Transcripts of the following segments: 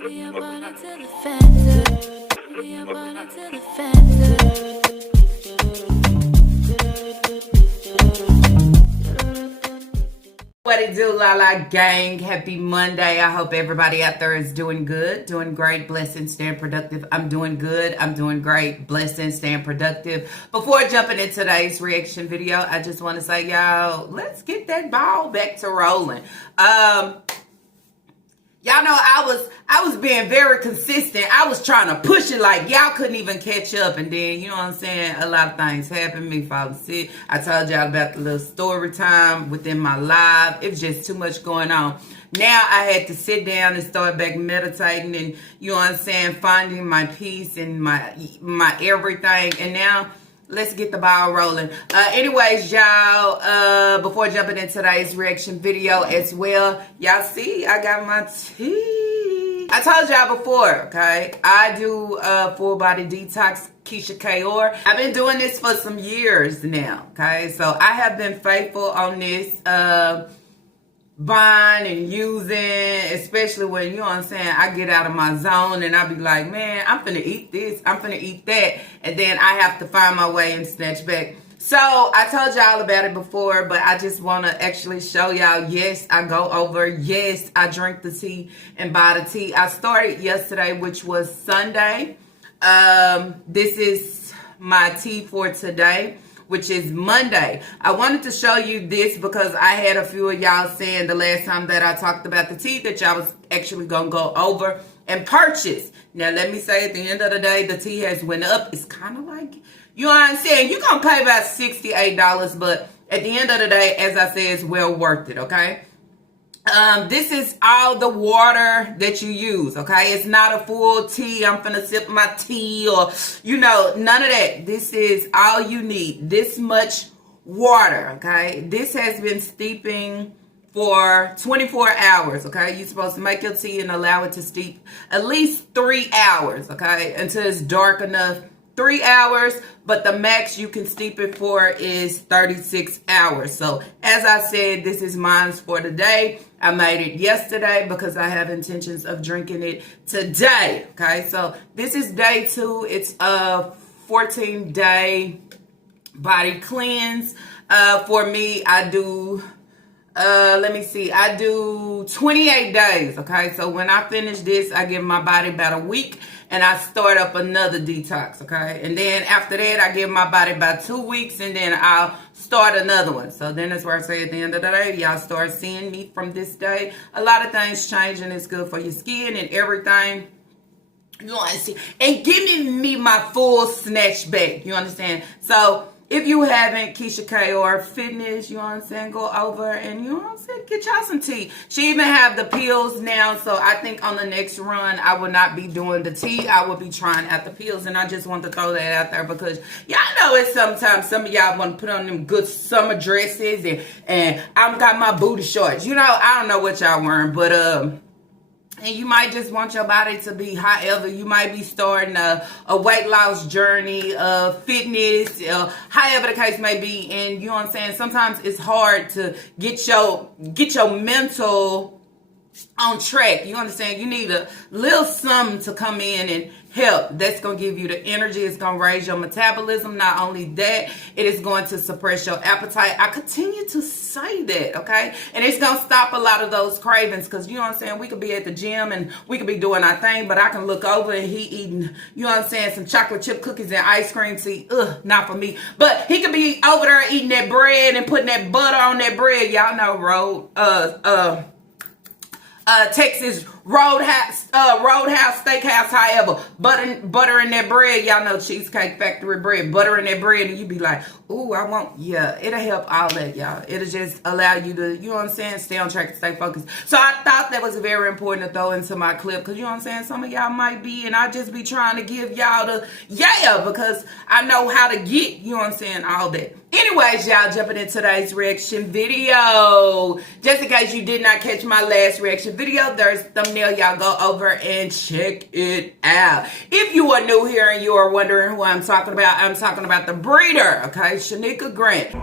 We are bonded to the factor. We are bonded to the factor. What it do, La gang? Happy Monday. I hope everybody out there is doing good, doing great, blessed, staying productive. I'm doing good. I'm doing great, blessed, staying productive. Before jumping into today's reaction video, I just want to say, y'all, let's get that ball back to rolling. Y'all know I was being very consistent. I was trying to push it like y'all couldn't even catch up. And then, you know what I'm saying, a lot of things happened. Me falling sick. I told y'all about the little story time within my live. It was just too much going on. Now I had to sit down and start back meditating and, you know what I'm saying, finding my peace and my everything. And now let's get the ball rolling. Anyways, y'all, before jumping into today's reaction video as well, y'all see I got my tea. I told y'all before, okay, I do full body detox, Chenica. I've been doing this for some years now, okay, so I have been faithful on this, buying and using, especially when, you know what I'm saying, I get out of my zone and I be like, man, I'm finna eat this, I'm finna eat that, and then I have to find my way and snatch back. So I told y'all about it before, but I just want to actually show y'all, yes, I go over, yes, I drink the tea and buy the tea. I started yesterday, which was Sunday. This is my tea for today, which is Monday. I wanted to show you this because I had a few of y'all saying the last time that I talked about the tea that y'all was actually gonna go over and purchase. Now let me say, at the end of the day, the tea has went up. It's kind of like, you know what I'm saying, you're gonna pay about $68, but at the end of the day, as I said, it's well worth it, okay? This is all the water that you use, okay? It's not a full tea. I'm finna sip my tea or, you know, none of that. This is all you need. This much water, okay? This has been steeping for 24 hours, okay? You're supposed to make your tea and allow it to steep at least 3 hours, okay? Until it's dark enough. 3 hours, but the max you can steep it for is 36 hours. So as I said, this is mine for today. I made it yesterday because I have intentions of drinking it today. Okay, so this is day 2. It's a 14-day body cleanse. For me, I do let me see, I do 28 days. Okay, so when I finish this, I give my body about a week and I start up another detox. Okay, and then after that, I give my body about 2 weeks and then I'll start another one. So then that's where I say at the end of the day, y'all start seeing me from this day. A lot of things change and it's good for your skin and everything. You understand? And giving me my full snatch back. You understand? So if you haven't, Chenica or Fitness, you know what I'm saying, go over and, you know what I'm saying, get y'all some tea. She even have the pills now, so I think on the next run, I will not be doing the tea. I will be trying out the pills, and I just want to throw that out there because y'all know it's sometimes some of y'all want to put on them good summer dresses, and I've got my booty shorts. You know, I don't know what y'all wearing, but, and you might just want your body to be however. You might be starting a weight loss journey, fitness, however the case may be. And you know what I'm saying? Sometimes it's hard to get your mental on track. You understand? You need a little something to come in and help. That's going to give you the energy. It's going to raise your metabolism. Not only that, it is going to suppress your appetite. I continue to say that, okay? And it's going to stop a lot of those cravings because, you know what I'm saying, we could be at the gym and we could be doing our thing, but I can look over and he eating, you know what I'm saying, some chocolate chip cookies and ice cream. See, not for me. But he could be over there eating that bread and putting that butter on that bread. Y'all know, Texas Roadhouse Steakhouse, however, butter in that bread. Y'all know Cheesecake Factory bread, butter in that bread, and you be like, ooh, I want, yeah, it'll help all that, y'all. It'll just allow you to, you know what I'm saying, stay on track and stay focused. So I thought that was very important to throw into my clip, because you know what I'm saying, some of y'all might be, and I just be trying to give y'all the, yeah, because I know how to get, you know what I'm saying, all that. Anyways, y'all, jumping into today's reaction video. Just in case you did not catch my last reaction video, there's thumbnail. Y'all go over and check it out. If you are new here and you are wondering who I'm talking about the breeder, okay, Chenica Grant.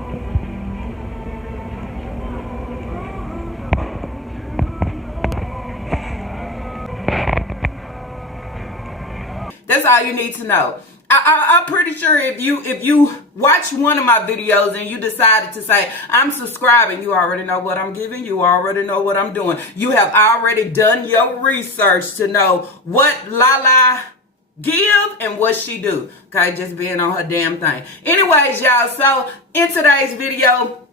That's all you need to know. I'm pretty sure if you watch one of my videos and you decided to say, I'm subscribing, you already know what I'm giving. You already know what I'm doing. You have already done your research to know what Lala give and what she do. Okay, just being on her damn thing. Anyways, y'all, so in today's video,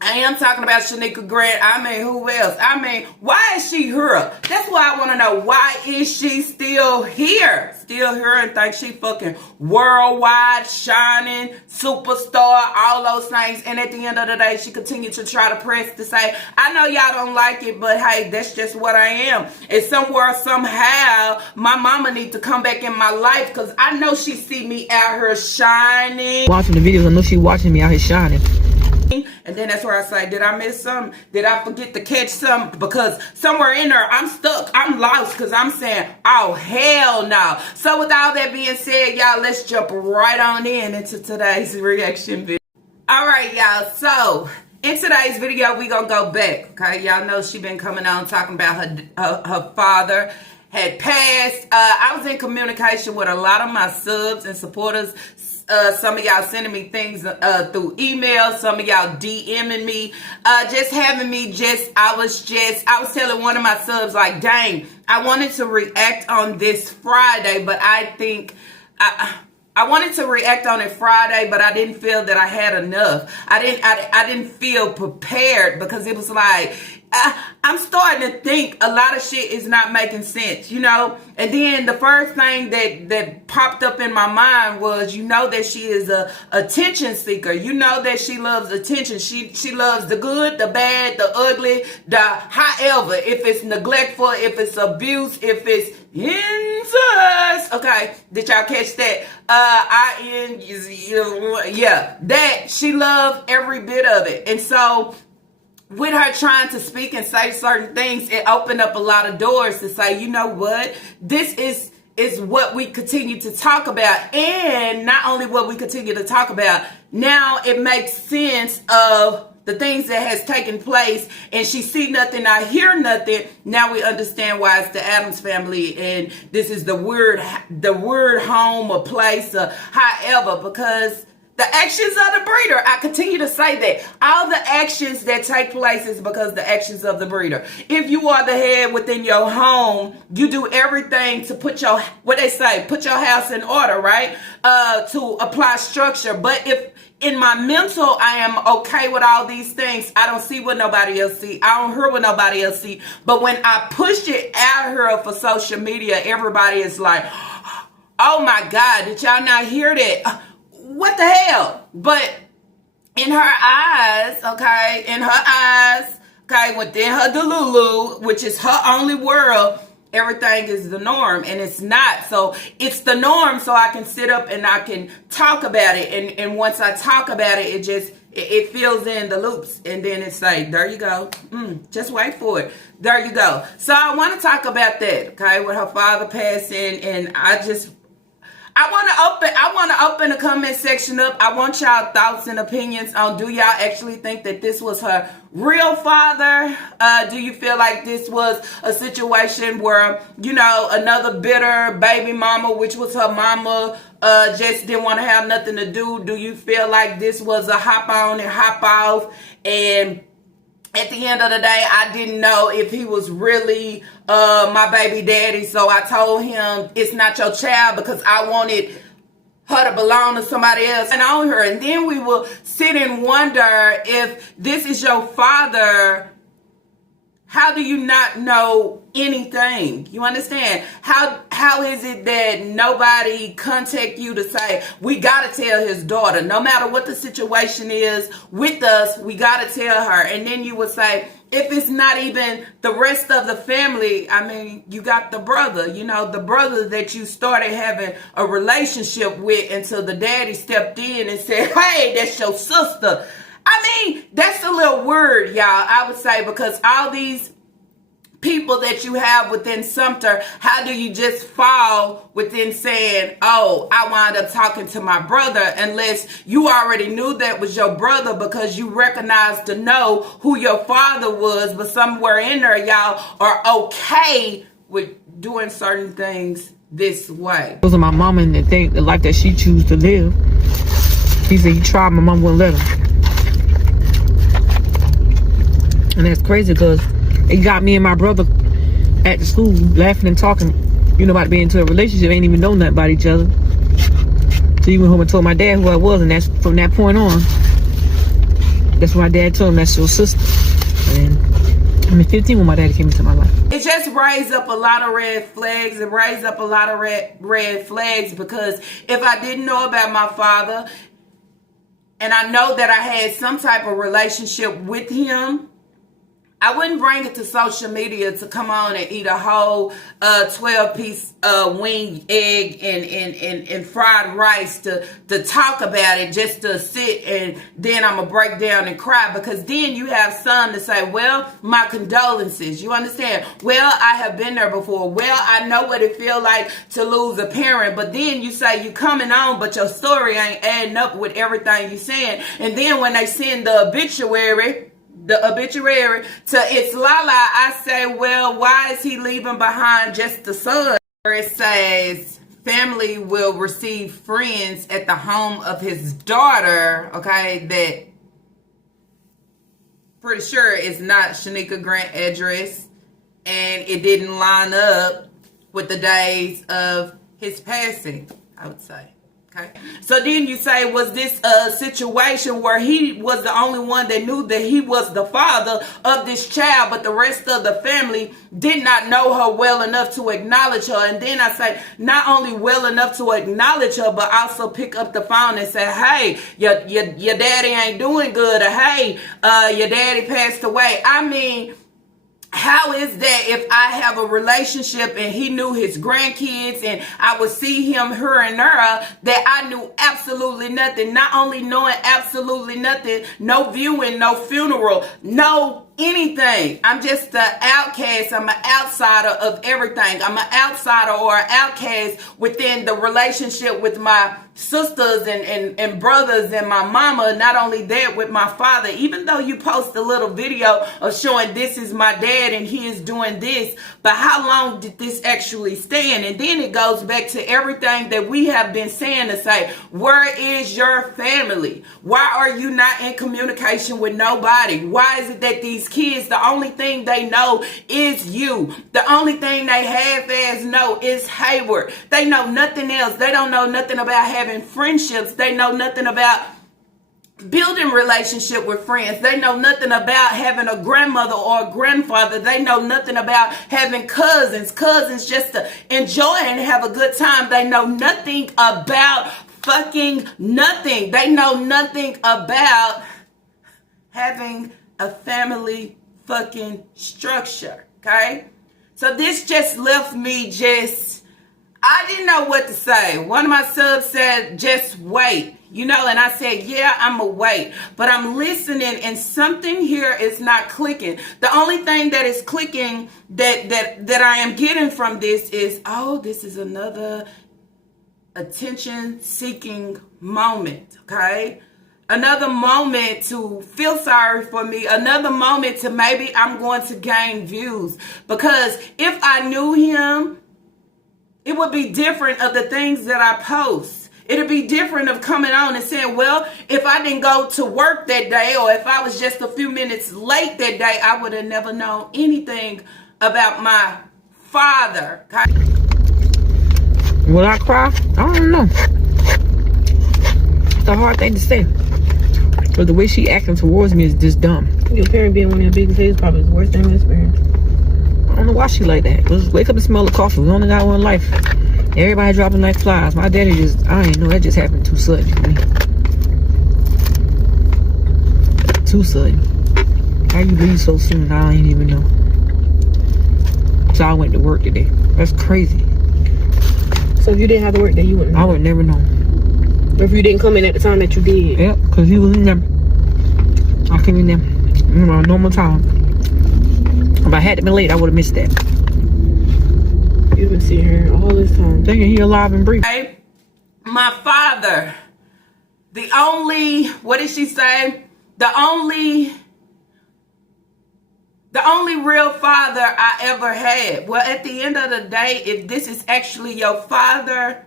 I am talking about Chenica Grant. I mean, who else? I mean, why is she here? That's why I want to know. Why is she still here? Still here and think she fucking worldwide, shining, superstar, all those things. And at the end of the day, she continued to try to press to say, I know y'all don't like it, but hey, that's just what I am. And somewhere, somehow, my mama need to come back in my life because I know she see me out here shining. Watching the videos, I know she watching me out here shining. And then that's where I say, did I miss something? Did I forget to catch something? Because somewhere in there, I'm stuck. I'm lost because I'm saying, oh, hell no. So with all that being said, y'all, let's jump right on into today's reaction video. All right, y'all. So in today's video, we going to go back. Okay, y'all know she been coming on talking about her father had passed. I was in communication with a lot of my subs and supporters. Some of y'all sending me things through email, some of y'all DMing me, just having me I was telling one of my subs, like, dang, I wanted to react on this Friday, but I think I wanted to react on it Friday, but I didn't feel that I had enough. I didn't feel prepared because it was like, I'm starting to think a lot of shit is not making sense, you know? And then the first thing that popped up in my mind was, you know that she is a attention seeker. You know that she loves attention. She loves the good, the bad, the ugly, the however. If it's neglectful, if it's abuse, if it's incest. Okay, did y'all catch that? Yeah, that she loved every bit of it. And so with her trying to speak and say certain things, it opened up a lot of doors to say, you know what, this is what we continue to talk about. And not only what we continue to talk about, now it makes sense of the things that has taken place, and she see nothing, I hear nothing. Now we understand why it's the Addams family, and this is the word home or place or however, because the actions of the breeder. I continue to say that. All the actions that take place is because the actions of the breeder. If you are the head within your home, you do everything to put your, what they say, put your house in order, right? To apply structure. But if in my mental, I am okay with all these things, I don't see what nobody else see. I don't hear what nobody else see. But when I push it out here for social media, everybody is like, oh my God, did y'all not hear that? What the hell? But in her eyes, okay, within her delulu, which is her only world, everything is the norm, and it's not. So it's the norm, so I can sit up and I can talk about it. And once I talk about it, it fills in the loops, and then it's like, there you go. Just wait for it. There you go. So I want to talk about that, okay, with her father passing, and I want to open the comment section up. I want y'all thoughts and opinions on, do y'all actually think that this was her real father? Do you feel like this was a situation where, you know, another bitter baby mama, which was her mama, just didn't want to have nothing to do? Do you feel like this was a hop on and hop off, and at the end of the day, I didn't know if he was really my baby daddy, so I told him it's not your child because I wanted her to belong to somebody else and own her. And then we will sit and wonder, if this is your father, how do you not know anything? You understand? How is it that nobody contact you to say, we got to tell his daughter, no matter what the situation is with us, we got to tell her? And then you would say, if it's not even the rest of the family, I mean, you got the brother, you know, the brother that you started having a relationship with until the daddy stepped in and said, hey, that's your sister. I mean, that's a little weird, y'all, I would say, because all these people that you have within Sumter, how do you just fall within saying, oh, I wound up talking to my brother, unless you already knew that was your brother because you recognized to know who your father was, but somewhere in there, y'all are okay with doing certain things this way. Those are my mama and the life that she choose to live. He said he tried, my mom wouldn't let him. And that's crazy because it got me and my brother at the school laughing and talking, about being into a relationship, ain't even know nothing about each other. So he went home and told my dad who I was, and that's from that point on. That's when my dad told him that's your sister. And I was 15 when my daddy came into my life. It just raised up a lot of red flags. It raised up a lot of red flags because if I didn't know about my father and I know that I had some type of relationship with him, I wouldn't bring it to social media to come on and eat a whole 12-piece wing, egg, and fried rice to talk about it, just to sit and then I'm going to break down and cry, because then you have some to say, well, my condolences. You understand? Well, I have been there before. Well, I know what it feels like to lose a parent. But then you say you coming on, but your story ain't adding up with everything you saying. And then when they send the obituary to It's Lala, I say, well, why is he leaving behind just the son? Where it says family will receive friends at the home of his daughter, okay, that pretty sure is not Chenica Grant address, and it didn't line up with the days of his passing, I would say. Okay. So then you say, was this a situation where he was the only one that knew that he was the father of this child, but the rest of the family did not know her well enough to acknowledge her? And then I say, not only well enough to acknowledge her, but also pick up the phone and say, hey, your daddy ain't doing good, or hey, your daddy passed away. I mean, how is that if I have a relationship and he knew his grandkids and I would see him, her, and her, that I knew absolutely nothing? Not only knowing absolutely nothing, no viewing, no funeral, no anything. I'm just an outcast. I'm an outsider of everything. I'm an outsider or an outcast within the relationship with my sisters and brothers and my mama. Not only that, with my father. Even though you post a little video of showing this is my dad and he is doing this, but how long did this actually stand? And then it goes back to everything that we have been saying, to say, where is your family? Why are you not in communication with nobody? Why is it that these kids, the only thing they know is you? The only thing they half-ass know is Hayward. They know nothing else. They don't know nothing about having friendships. They know nothing about building relationship with friends. They know nothing about having a grandmother or a grandfather. They know nothing about having cousins just to enjoy and have a good time. They know nothing about fucking nothing. They know nothing about having a family fucking structure. Okay? So this just left me I didn't know what to say. One of my subs said, just wait. And I said, yeah, I'm a wait. But I'm listening and something here is not clicking. The only thing that is clicking that I am getting from this is, oh, this is another attention-seeking moment, okay? Another moment to feel sorry for me. Another moment to maybe I'm going to gain views. Because if I knew him, it would be different of the things that I post. It'd be different of coming on and saying, well, if I didn't go to work that day, or if I was just a few minutes late that day, I would have never known anything about my father. Will I cry? I don't know. It's a hard thing to say. But the way she acting towards me is just dumb. Your parent being one of your biggest haters is probably the worst thing in experience. I don't know why she like that. Just wake up and smell the coffee. We only got one life. Everybody dropping like flies. My daddy I ain't know, that just happened too sudden for me. Too sudden. How you leave so soon? I ain't even know. So I went to work today. That's crazy. So if you didn't have to work today, you wouldn't know? I would never know. Or if you didn't come in at the time that you did? Yep, because he was in there. I came in there, normal time. If I had to be late, I would have missed that. You've been seeing her all this time. Thinking he alive and breathing. Hey, my father, the only, what did she say? The only The only real father I ever had. Well, at the end of the day, if this is actually your father,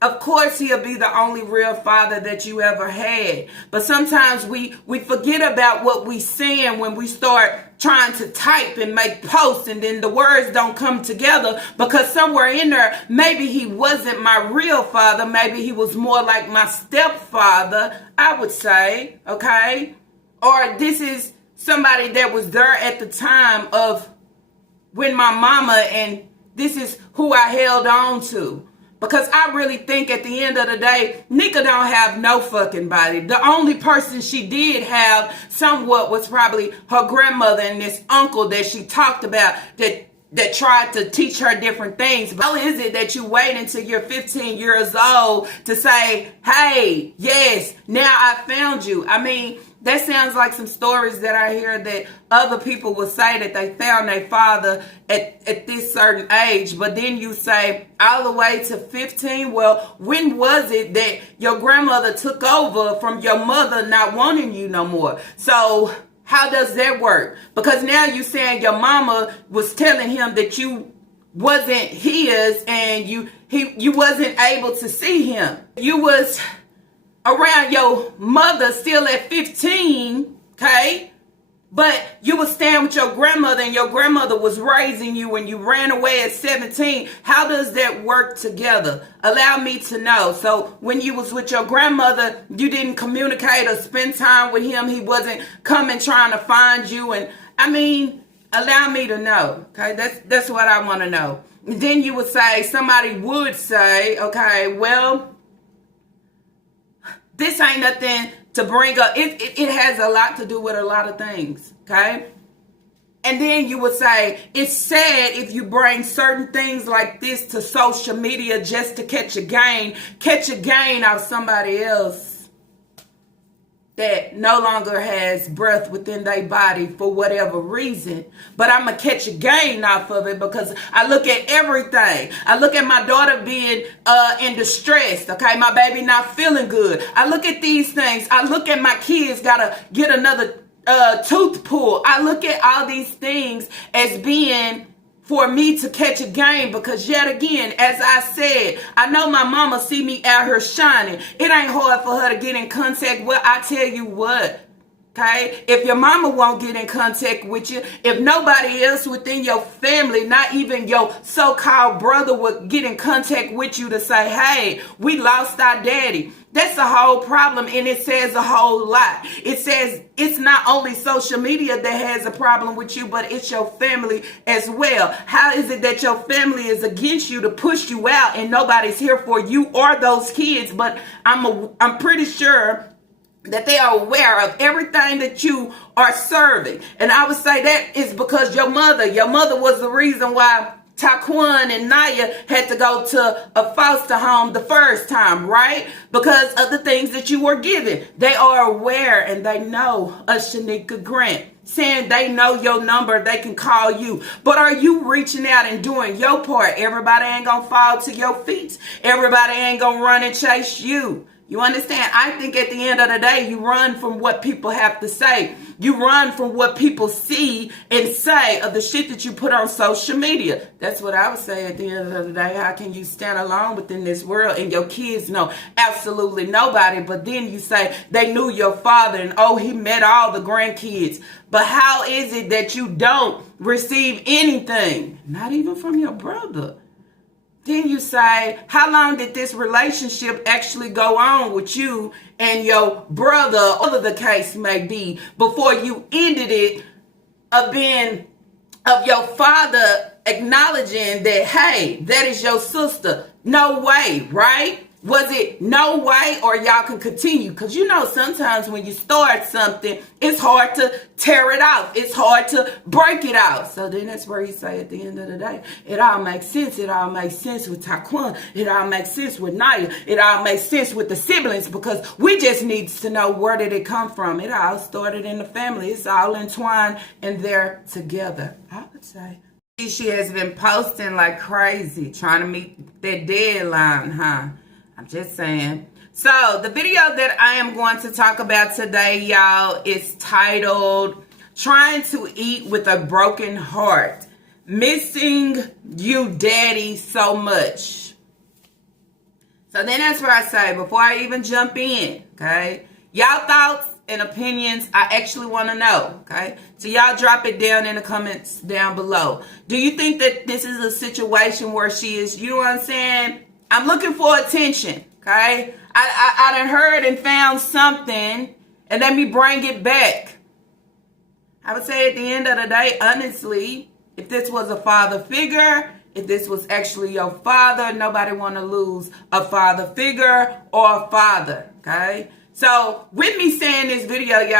of course he'll be the only real father that you ever had. But sometimes we forget about what we saying when we start trying to type and make posts, and then the words don't come together, because somewhere in there, maybe he wasn't my real father. Maybe he was more like my stepfather, I would say, okay? Or this is somebody that was there at the time of when my mama, and this is who I held on to. Because I really think at the end of the day, Nika don't have no fucking body. The only person she did have somewhat was probably her grandmother and this uncle that she talked about that tried to teach her different things. How is it that you wait until you're 15 years old to say, hey, yes, now I found you? I mean, that sounds like some stories that I hear that other people will say that they found their father at this certain age. But then you say all the way to 15. Well, when was it that your grandmother took over from your mother not wanting you no more? So how does that work? Because now you're saying your mama was telling him that you wasn't his and you wasn't able to see him. You was around your mother still at 15, okay? But you was staying with your grandmother and your grandmother was raising you and you ran away at 17. How does that work together? Allow me to know. So when you was with your grandmother, you didn't communicate or spend time with him. He wasn't coming trying to find you. And I mean, allow me to know, okay? That's what I want to know. And then you would say, somebody would say, okay, well, this ain't nothing to bring up. It has a lot to do with a lot of things, okay? And then you would say, it's sad if you bring certain things like this to social media just to catch a gain out somebody else that no longer has breath within their body for whatever reason. But I'm going to catch a gain off of it because I look at everything. I look at my daughter being in distress, okay? My baby not feeling good. I look at these things. I look at my kids got to get another tooth pulled. I look at all these things as being for me to catch a game, because yet again, as I said, I know my mama see me out here shining. It ain't hard for her to get in contact with. I tell you what, okay? If your mama won't get in contact with you, if nobody else within your family, not even your so-called brother, would get in contact with you to say, hey, we lost our daddy. That's the whole problem, and it says a whole lot. It says it's not only social media that has a problem with you, but it's your family as well. How is it that your family is against you to push you out and nobody's here for you or those kids? But I'm pretty sure that they are aware of everything that you are serving. And I would say that is because your mother was the reason why Taquan and Naya had to go to a foster home the first time, right? Because of the things that you were given. They are aware and they know a Chenica Grant, saying they know your number, they can call you. But are you reaching out and doing your part? Everybody ain't gonna fall to your feet. Everybody ain't gonna run and chase you. You understand? I think at the end of the day, you run from what people have to say. You run from what people see and say of the shit that you put on social media. That's what I would say at the end of the day. How can you stand alone within this world and your kids know absolutely nobody? But then you say they knew your father and, oh, he met all the grandkids. But how is it that you don't receive anything? Not even from your brother. Then you say, how long did this relationship actually go on with you and your brother, whatever the case may be, before you ended it of your father acknowledging that, hey, that is your sister? No way, right? Was it no way, or y'all can continue? Because you know sometimes when you start something, it's hard to tear it off. It's hard to break it off. So then that's where you say at the end of the day, it all makes sense. It all makes sense with Taquan. It all makes sense with Naya. It all makes sense with the siblings, because we just need to know where did it come from. It all started in the family. It's all entwined and they're together, I would say. She has been posting like crazy, trying to meet that deadline, huh? I'm just saying. So the video that I am going to talk about today, y'all, is titled trying to eat with a broken heart, missing you, daddy, so much. So then that's what I say before I even jump in, okay? Y'all thoughts and opinions, I actually want to know, okay? So y'all drop it down in the comments down below. Do you think that this is a situation where she is, you know what I'm saying? I'm looking for attention, okay? I done heard and found something, and let me bring it back. I would say at the end of the day, honestly, if this was a father figure, if this was actually your father, nobody want to lose a father figure or a father, okay? So with me saying this video, y'all,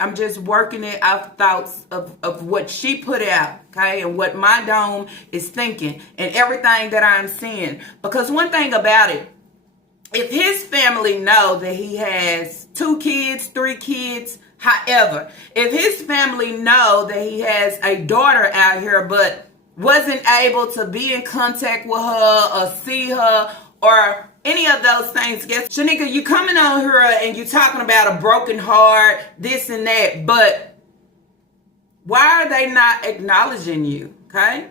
I'm just working it out thoughts of what she put out, okay, and what my dome is thinking and everything that I'm seeing. Because one thing about it, if his family know that he has 2 kids, 3 kids, however, if his family know that he has a daughter out here but wasn't able to be in contact with her or see her or any of those things, guess, Chenica, you coming on here and you talking about a broken heart, this and that, but why are they not acknowledging you, okay?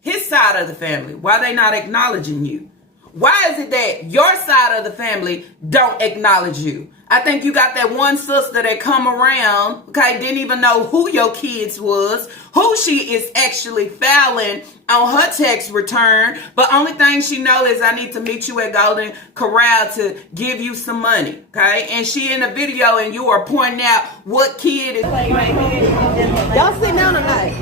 His side of the family, why are they not acknowledging you? Why is it that your side of the family don't acknowledge you? I think you got that one sister that come around, okay, didn't even know who your kids was, who she is actually filing on her tax return, but only thing she know is I need to meet you at Golden Corral to give you some money, okay? And she in the video and you are pointing out what kid is. Y'all sit down tonight.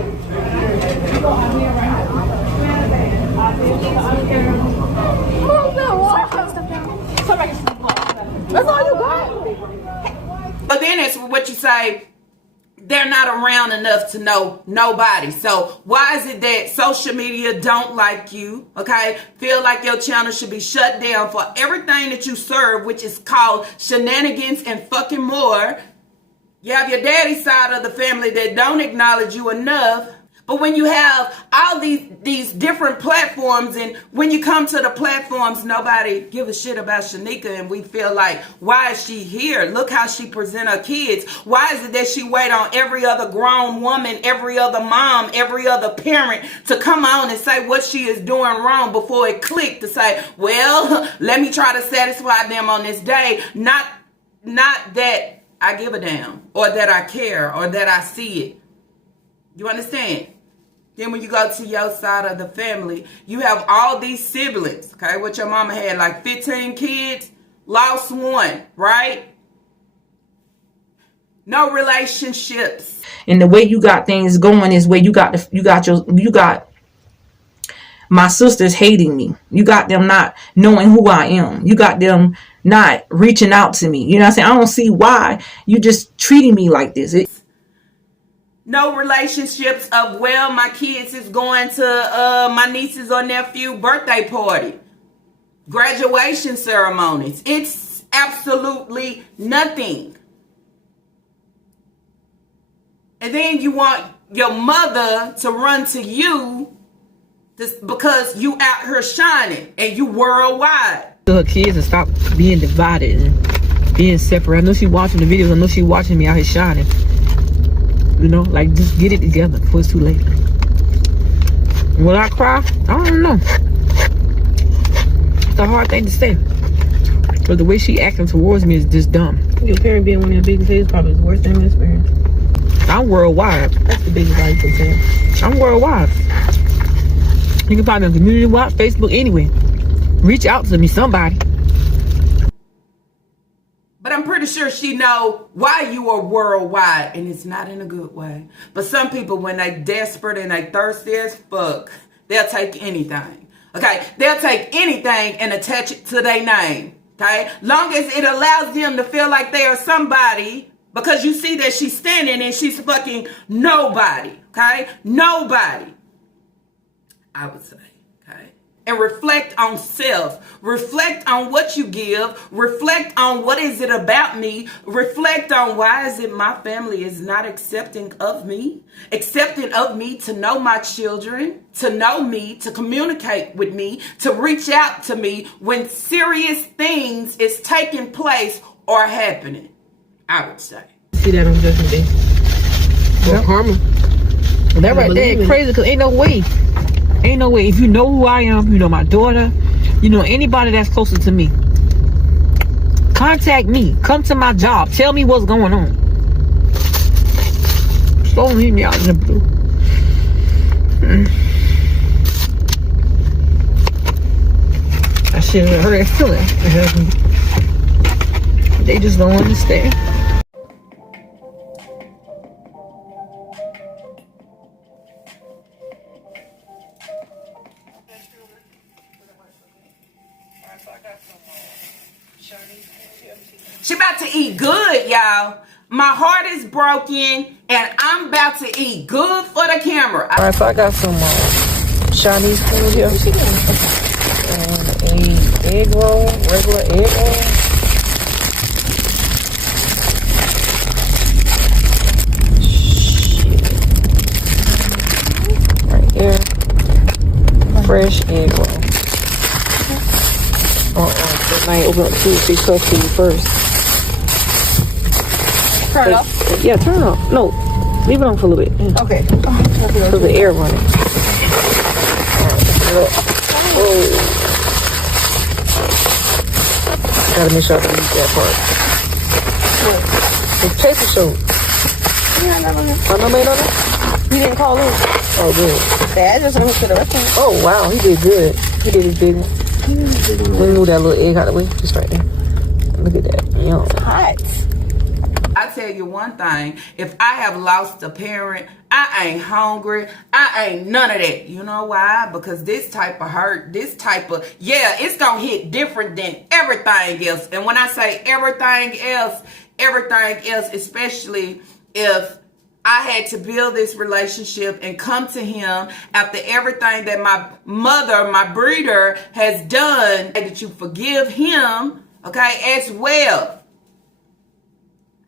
That's all you got. But then it's what you say, they're not around enough to know nobody. So why is it that social media don't like you, okay? Feel like your channel should be shut down for everything that you serve, which is called shenanigans and fucking more. You have your daddy's side of the family that don't acknowledge you enough. But when you have all these different platforms, and when you come to the platforms, nobody give a shit about Chenica, and we feel like, why is she here? Look how she present her kids. Why is it that she wait on every other grown woman, every other mom, every other parent to come on and say what she is doing wrong before it clicked to say, well, let me try to satisfy them on this day. Not that I give a damn or that I care or that I see it. You understand? Then when you go to your side of the family, you have all these siblings, okay? What your mama had, like 15 kids, lost 1, right? No relationships. And the way you got things going is where you got my sisters hating me. You got them not knowing who I am. You got them not reaching out to me. You know what I'm saying? I don't see why you just treating me like this. No relationships of, well, my kids is going to my niece's or nephew birthday party, graduation ceremonies. It's absolutely nothing. And then you want your mother to run to you because you out here shining and you worldwide. Her kids and stop being divided and being separate. I know she watching the videos. I know she watching me out here shining. You know, like, just get it together before it's too late. Will I cry? I don't know. It's a hard thing to say. But the way she acting towards me is just dumb. Your parent being one of your biggest hates probably the worst thing in experience. I'm worldwide. That's the biggest lie you can say. I'm worldwide. You can find me on Community Watch, Facebook, anyway. Reach out to me, somebody. But I'm pretty sure she know why you are worldwide, and it's not in a good way. But some people, when they desperate and they thirsty as fuck, they'll take anything. Okay? They'll take anything and attach it to their name. Okay? Long as it allows them to feel like they are somebody, because you see that she's standing and she's fucking nobody. Okay? Nobody. I would say. Okay? And reflect on self. Reflect on what you give. Reflect on what is it about me. Reflect on why is it my family is not accepting of me. Accepting of me to know my children, to know me, to communicate with me, to reach out to me when serious things is taking place or happening. I would say. See that on Judgment Day. Yep. Karma. And that right there is crazy because ain't no way. Ain't no way. If you know who I am, you know my daughter, you know anybody that's closer to me, contact me. Come to my job. Tell me what's going on. Don't leave me out in the blue. I should have heard that feeling. They just don't understand. She about to eat good, y'all. My heart is broken, and I'm about to eat good for the camera. All right, so I got some Chinese food here. And a egg roll, regular egg roll. Shit. Right here. Fresh egg roll. I ain't open up the food, so cook for you first. Turn it off? Yeah, turn it off. No, leave it on for a little bit. Yeah. Okay. So the air running. Oh. Gotta make sure I can use that part. It's paper soap. Yeah, I never know. Oh, no man on it? You didn't call in. Oh, good. Dad just went to the restaurant. Oh, wow. He did good. He did his business. Let me move that little egg out of the way. Just right there. Look at that. Yum. Hot. I tell you one thing, if I have lost a parent, I ain't hungry. I ain't none of that. You know why? Because this type of hurt, this type of, yeah, it's going to hit different than everything else. And when I say everything else, especially if I had to build this relationship and come to him after everything that my mother, my breeder, has done, that you forgive him, okay, as well.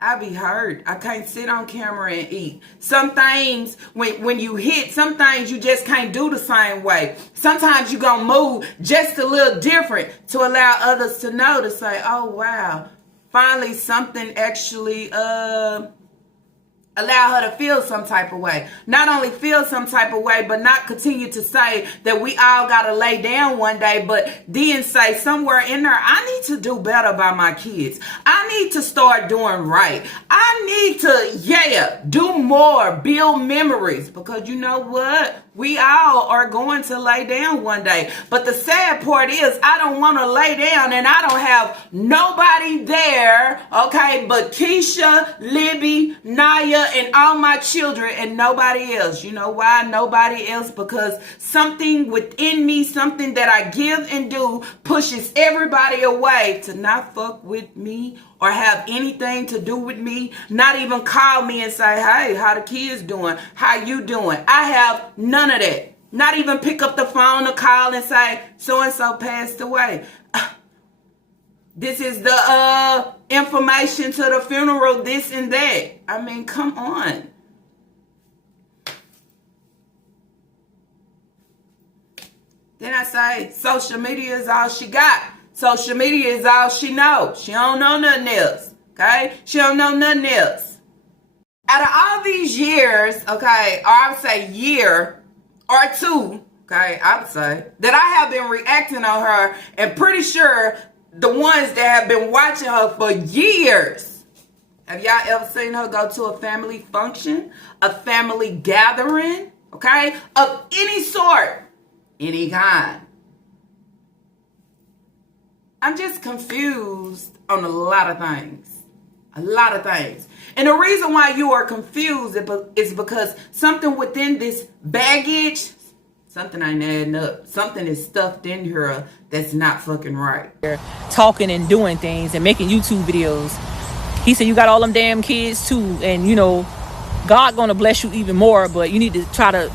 I be hurt. I can't sit on camera and eat. Some things, when you hit, some things you just can't do the same way. Sometimes you gonna move just a little different to allow others to know, to say, oh, wow, finally something actually, allow her to feel some type of way. Not only feel some type of way, but not continue to say that we all got to lay down one day, but then say somewhere in there, I need to do better by my kids. I need to start doing right. I need to, do more, build memories, because you know what? We all are going to lay down one day. But the sad part is I don't want to lay down and I don't have nobody there, okay, but Keisha, Libby, Naya, and all my children and nobody else. You know why? Nobody else, because something within me, something that I give and do pushes everybody away to not fuck with me or have anything to do with me, not even call me and say, hey, how the kids doing? How you doing? I have none of that. Not even pick up the phone or call and say, so-and-so passed away. This is the information to the funeral, this and that. I mean, come on. Then I say, social media is all she got. Social media is all she knows. She don't know nothing else, okay? She don't know nothing else. Out of all these years, okay, or I would say year or two, okay, I would say, that I have been reacting on her, and pretty sure the ones that have been watching her for years, have y'all ever seen her go to a family function, a family gathering, okay, of any sort, any kind? I'm just confused on a lot of things. A lot of things. And the reason why you are confused is because something within this baggage, something ain't adding up. Something is stuffed in here that's not fucking right. Talking and doing things and making YouTube videos. He said, you got all them damn kids too. And, you know, God gonna bless you even more. But you need to try to,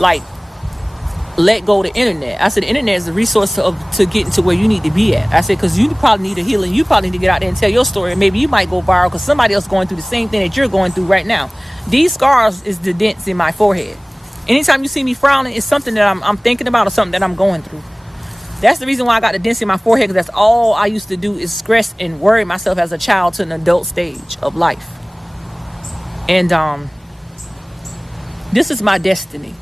like, let go of the internet. I said the internet is a resource to get into where you need to be at. I said, because you probably need a healing. You probably need to get out there and tell your story. And maybe you might go viral because somebody else going through the same thing that you're going through right now. These scars is the dents in my forehead. Anytime you see me frowning, it's something that I'm thinking about or something that I'm going through. That's the reason why I got the dents in my forehead, because that's all I used to do is stress and worry myself as a child to an adult stage of life. And this is my destiny.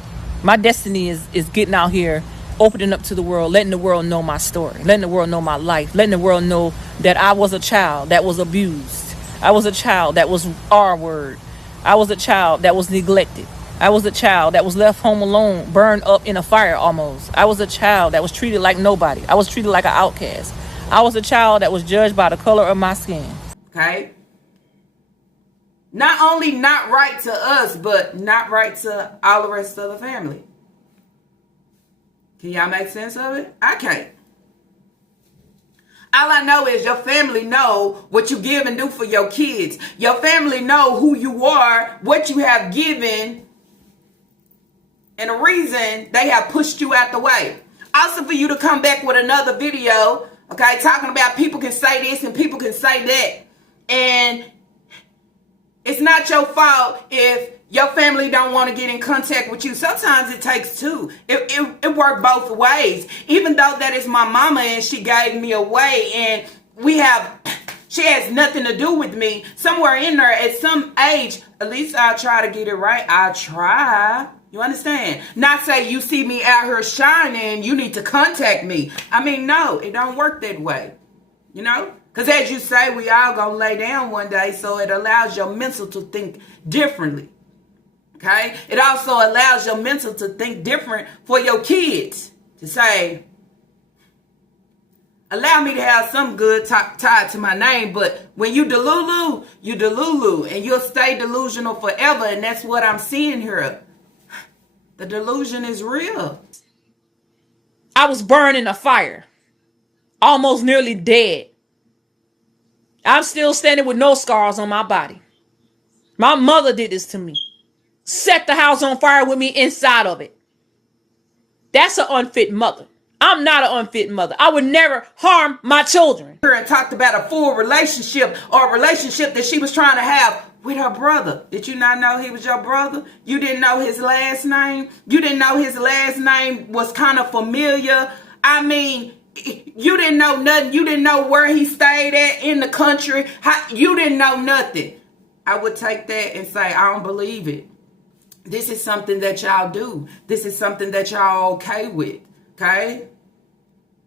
My destiny is getting out here, opening up to the world, letting the world know my story, letting the world know my life, letting the world know that I was a child that was abused. I was a child that was R-word. I was a child that was neglected. I was a child that was left home alone, burned up in a fire almost. I was a child that was treated like nobody. I was treated like an outcast. I was a child that was judged by the color of my skin. Okay? Not only not right to us, but not right to all the rest of the family. Can y'all make sense of it? I can't. All I know is your family know what you give and do for your kids. Your family know who you are, what you have given, and the reason they have pushed you out the way. Also for you to come back with another video, okay, talking about people can say this and people can say that. And it's not your fault if your family don't want to get in contact with you. Sometimes it takes two. It worked both ways. Even though that is my mama and she gave me away and she has nothing to do with me. Somewhere in there at some age, at least I'll try to get it right. I try. You understand? Not say you see me out here shining, you need to contact me. I mean, no, it don't work that way. You know? Because as you say, we all gonna lay down one day, so it allows your mental to think differently. Okay? It also allows your mental to think different for your kids. To say, allow me to have some good tied to my name, but when you delulu, you delulu, and you'll stay delusional forever, and that's what I'm seeing here. The delusion is real. I was burned in a fire, almost nearly dead. I'm still standing with no scars on my body. My mother did this to me. Set the house on fire with me inside of it. That's an unfit mother. I'm not an unfit mother. I would never harm my children. And talked about a full relationship or a relationship that she was trying to have with her brother. Did you not know he was your brother? You didn't know his last name? You didn't know his last name was kind of familiar? I mean, you didn't know nothing. You didn't know where he stayed at in the country. You didn't know nothing. I would take that and say, I don't believe it. This is something that y'all do. This is something that y'all okay with. Okay?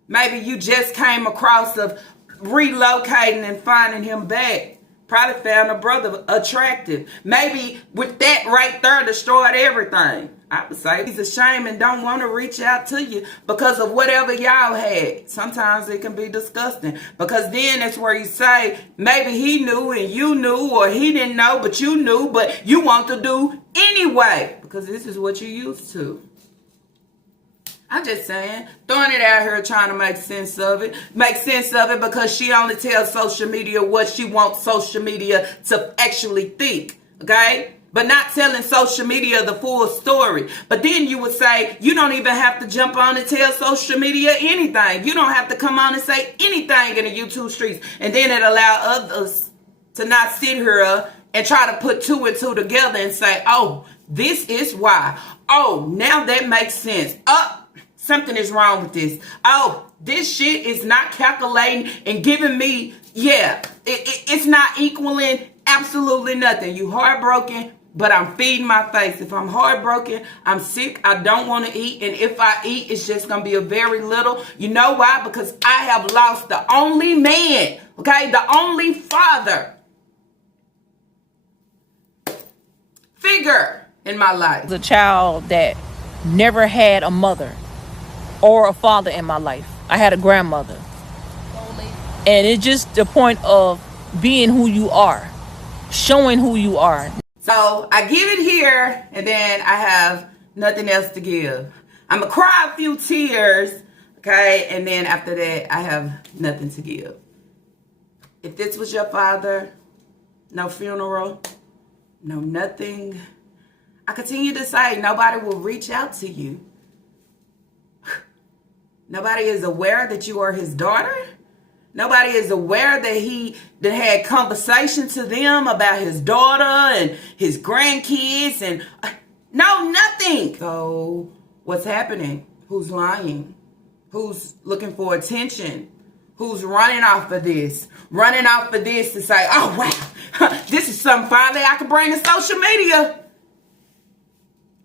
Maybe you just came across of relocating and finding him back. Probably found a brother attractive. Maybe with that right there destroyed everything. I would say he's ashamed and don't want to reach out to you because of whatever y'all had. Sometimes it can be disgusting because then that's where you say maybe he knew and you knew, or he didn't know but you knew, but you want to do anyway because this is what you used to. I'm just saying, throwing it out here trying to make sense of it. Make sense of it because she only tells social media what she wants social media to actually think, okay? But not telling social media the full story. But then you would say, you don't even have to jump on and tell social media anything. You don't have to come on and say anything in the YouTube streets. And then it allow others to not sit here and try to put two and two together and say, oh, this is why. Oh, now that makes sense. Something is wrong with this. Oh, this shit is not calculating and giving me, it's not equaling absolutely nothing. You heartbroken, but I'm feeding my face. If I'm heartbroken, I'm sick, I don't want to eat. And if I eat, it's just going to be a very little. You know why? Because I have lost the only man, okay? The only father figure in my life. I was a child that never had a mother or a father in my life. I had a grandmother. And it's just the point of being who you are, showing who you are. So I give it here, and then I have nothing else to give. I'm going to cry a few tears, okay? And then after that, I have nothing to give. If this was your father, no funeral, no nothing. I continue to say nobody will reach out to you. Nobody is aware that you are his daughter. Nobody is aware that he had conversation to them about his daughter and his grandkids and no, nothing. So what's happening? Who's lying? Who's looking for attention? Who's running off of this? Running off of this to say, oh, wow, this is something finally I can bring to social media.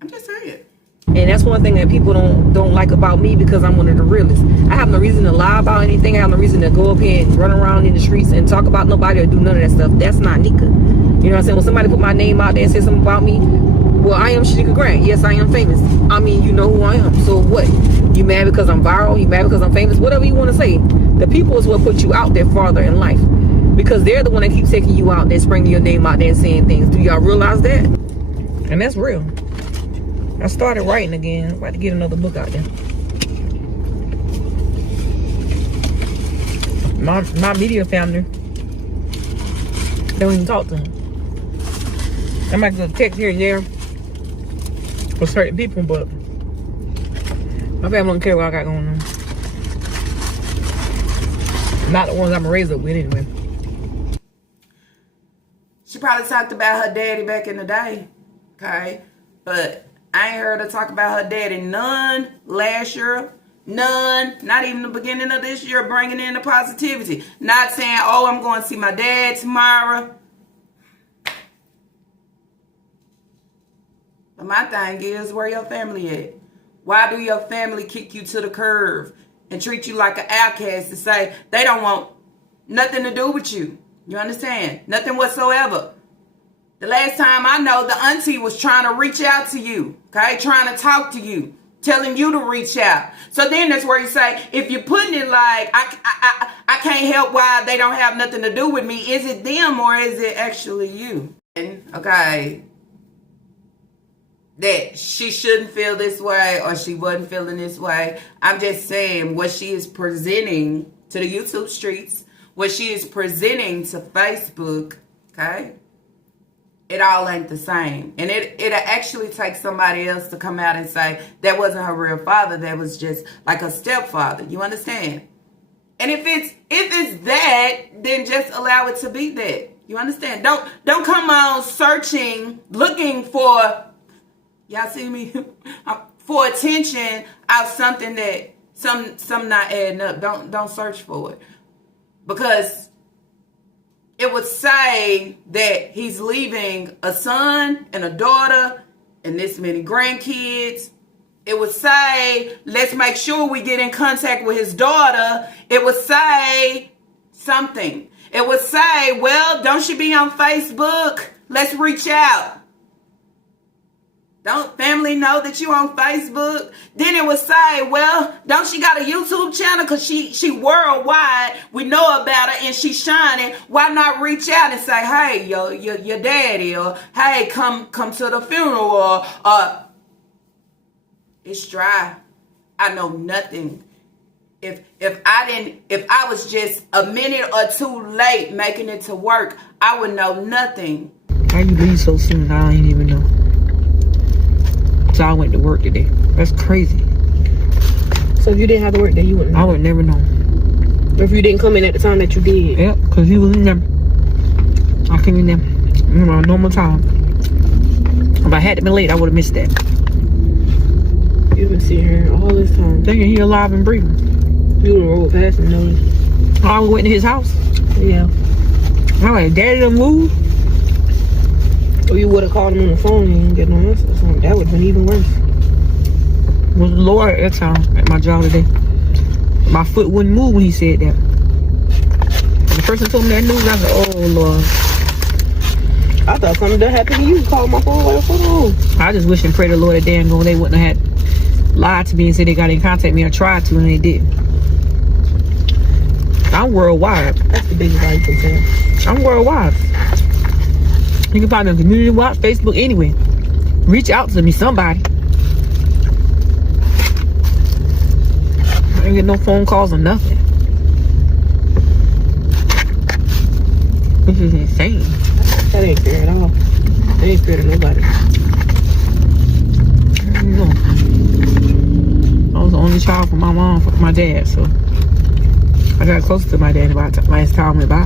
I'm just saying. And that's one thing that people don't like about me, because I'm one of the realists. I have no reason to lie about anything. I have no reason to go up here and run around in the streets and talk about nobody or do none of that stuff. That's not Nika. You know what I'm saying? When somebody put my name out there and say something about me, well, I am Chenica Grant. Yes, I am famous. I mean, you know who I am. So what? You mad because I'm viral? You mad because I'm famous? Whatever you want to say. The people is what put you out there farther in life, because they're the one that keeps taking you out there, bringing your name out there and saying things. Do y'all realize that? And that's real. I started writing again. I'm about to get another book out there. My media family don't even talk to them. I might go text here and there for certain people, but my family don't care what I got going on. Not the ones I'm raised up with anyway. She probably talked about her daddy back in the day, okay? But I ain't heard her talk about her daddy none last year, none, not even the beginning of this year, bringing in the positivity. Not saying, oh, I'm going to see my dad tomorrow. But my thing is, where your family at? Why do your family kick you to the curb and treat you like an outcast and say they don't want nothing to do with you? You understand? Nothing whatsoever. The last time I know, the auntie was trying to reach out to you, okay? Trying to talk to you, telling you to reach out. So then that's where you say, if you're putting it like, I can't help why they don't have nothing to do with me. Is it them or is it actually you? Okay, that she shouldn't feel this way or she wasn't feeling this way. I'm just saying what she is presenting to the YouTube streets, what she is presenting to Facebook, okay? It all ain't the same. And it'll actually take somebody else to come out and say that wasn't her real father. That was just like a stepfather. You understand? And if it's that, then just allow it to be that. You understand? Don't come on searching, looking for, y'all see me, for attention of something that some not adding up. Don't search for it. Because it would say that he's leaving a son and a daughter and this many grandkids. It would say, let's make sure we get in contact with his daughter. It would say something. It would say, well, don't she be on Facebook? Let's reach out. Don't family know that you on Facebook? Then it would say, well, don't she got a YouTube channel? Because she worldwide. We know about her and she's shining. Why not reach out and say, hey, your daddy, or hey, come to the funeral, or it's dry. I know nothing. If I was just a minute or two late making it to work, I would know nothing. How you leave so soon? I ain't even know. So I went to work today. That's crazy. So if you didn't have to work there, you wouldn't know. I would never know. Or if you didn't come in at the time that you did. Yep, because he was in there. I came in there. You know, normal time. If I had to be late, I would have missed that. You've been sitting here all this time. Thinking he alive and breathing. You would have rolled past and noticed. I went to his house. Yeah. I'm like, daddy done moved. Or you would have called him on the phone and you didn't get no answer. So that would have been even worse. Was the Lord at that time at my job today. My foot wouldn't move when he said that. And the person told me that news, I said, oh Lord. I thought something that happened to you. Called my phone, like, hold on. I just wish and pray the Lord that damn go they wouldn't have had lied to me and said they got in contact with me or tried to, and they did. I'm worldwide. That's the biggest lie you can tell. I'm worldwide. You can find me on Community Watch, Facebook, anywhere. Reach out to me, somebody. I ain't get no phone calls or nothing. This is insane. That ain't fair at all. That ain't fair to nobody. No. I was the only child from my mom, from my dad, so I got close to my dad about last time went by.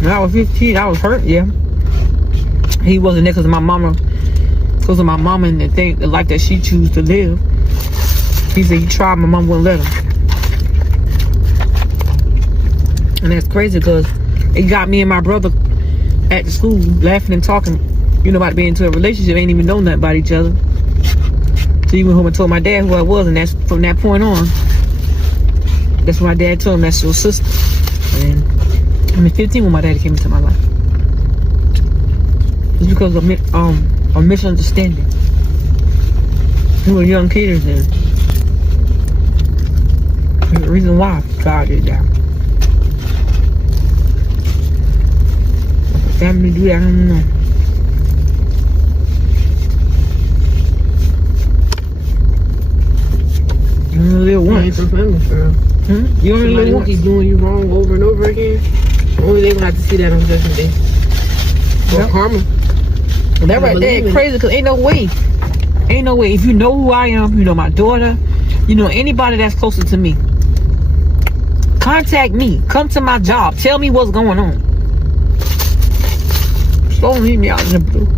When I was 15, I was hurt, yeah. He wasn't there because of my mama, and the life that she chose to live. He said he tried, my mom wouldn't let him. And that's crazy because it got me and my brother at the school laughing and talking, about to be into a relationship, ain't even know nothing about each other. So he went home and told my dad who I was, and that's from that point on. That's when my dad told him that's your sister. And I was 15 when my daddy came into my life. It's because of a misunderstanding. We were young kids then. There's a reason why God did that. If family do that, I don't know. You only live once. From family, for real. You only live once. Keep doing you wrong over and over again. Only they gonna have to see that on Judgment Day. Or karma. That right there crazy, because ain't no way. If you know who I am, you know my daughter, you know anybody that's closer to me, contact me. Come to my job. Tell me what's going on. Don't leave me out in the blue.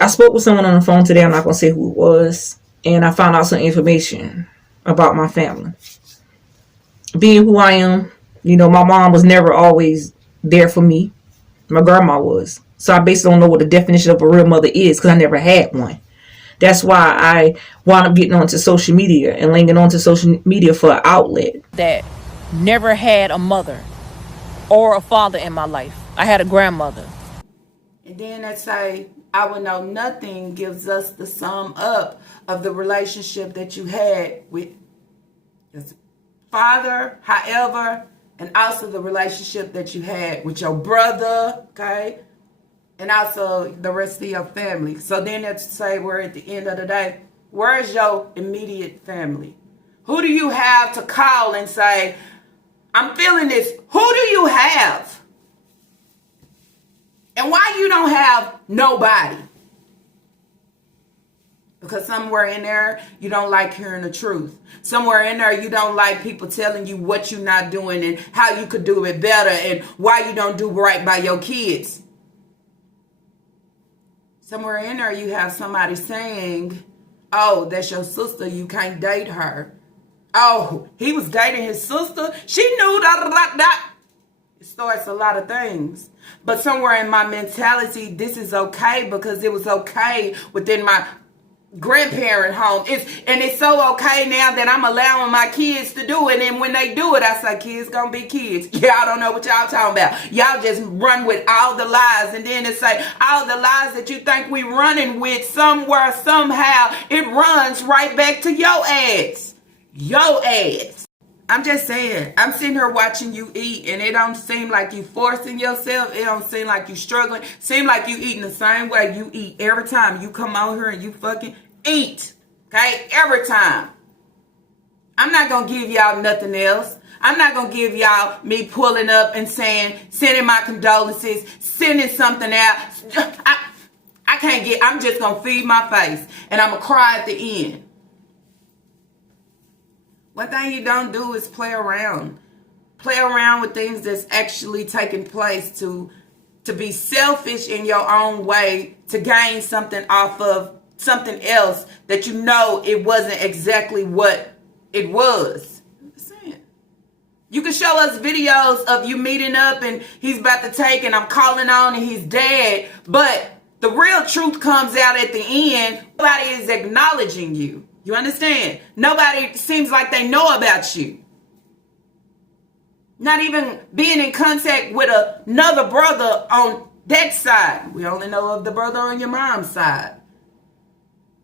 I spoke with someone on the phone today. I'm not going to say who it was. And I found out some information about my family. Being who I am, my mom was never always there for me. My grandma was. So I basically don't know what the definition of a real mother is because I never had one. That's why I wound up getting onto social media and linking onto social media for an outlet. That never had a mother or a father in my life. I had a grandmother. And then they say, I will know nothing gives us the sum up of the relationship that you had with your father, however, and also the relationship that you had with your brother, okay? And also the rest of your family. So then they say, we're at the end of the day, where's your immediate family? Who do you have to call and say, I'm feeling this? Who do you have? And why you don't have nobody? Because somewhere in there, you don't like hearing the truth. Somewhere in there, you don't like people telling you what you're not doing and how you could do it better and why you don't do right by your kids. Somewhere in there, you have somebody saying, oh, that's your sister, you can't date her. Oh, he was dating his sister? She knew that. It starts a lot of things. But somewhere in my mentality, this is okay because it was okay within my grandparent home. It's so okay now that I'm allowing my kids to do it. And when they do it, I say, kids gonna be kids. Y'all don't know what y'all talking about. Y'all just run with all the lies. And then it say, all the lies that you think we running with, somewhere, somehow, it runs right back to your ass. Your ass. I'm just saying, I'm sitting here watching you eat, and it don't seem like you forcing yourself. It don't seem like you struggling. Seem like you eating the same way you eat every time you come out here and you fucking eat. Okay? Every time. I'm not going to give y'all nothing else. I'm not going to give y'all me pulling up and sending my condolences, sending something out. I can't I'm just going to feed my face, and I'm going to cry at the end. One thing you don't do is play around. Play around with things that's actually taking place to be selfish in your own way to gain something off of something else that you know it wasn't exactly what it was. I'm just saying. You can show us videos of you meeting up and he's about to take and I'm calling on and he's dead. But the real truth comes out at the end. Nobody is acknowledging you. You understand? Nobody seems like they know about you. Not even being in contact with another brother on that side. We only know of the brother on your mom's side.